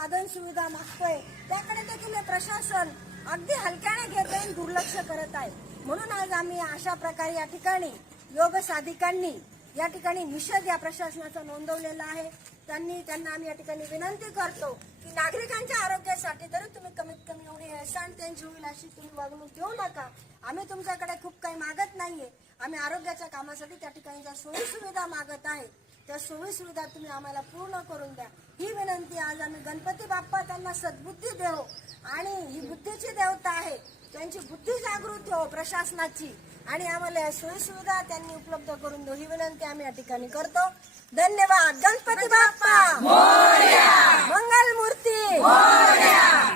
साधन सुविधा मागतोय. त्याकडे देखील हे प्रशासन. अगदी हलक्याने घेत आहे दुर्लक्ष करत आहे. म्हणून आज आम्ही अशा प्रकारे या ठिकाणी योग साधिकांनी या ठिकाणी निषेध या प्रशासनाचा नोंदवलेला आहे. त्यांनी त्यांना आम्ही या ठिकाणी विनंती करतो की नागरिकांच्या आरोग्यासाठी तरी तुम्ही कमीत कमी एवढी हेळसांड त्यांची होईल अशी तुम्ही वागणूक देऊ नका. आम्ही तुमच्याकडे खूप काही मागत नाहीये. आम्ही आरोग्याच्या कामासाठी त्या ठिकाणी ज्या सोयी सुविधा मागत आहे त्या सोयी सुविधा तुम्ही आम्हाला पूर्ण करून द्या. ही विनंती आज आम्ही गणपती बाप्पा त्यांना सद्बुद्धी देऊ आणि ही बुद्धीची देवता आहे. त्यांची बुद्धी जागृती हो प्रशासनाची. आणि आम्हाला या त्यांनी उपलब्ध करून देऊ. ही विनंती आम्ही या ठिकाणी करतो. धन्यवाद. गणपती बाप्पा!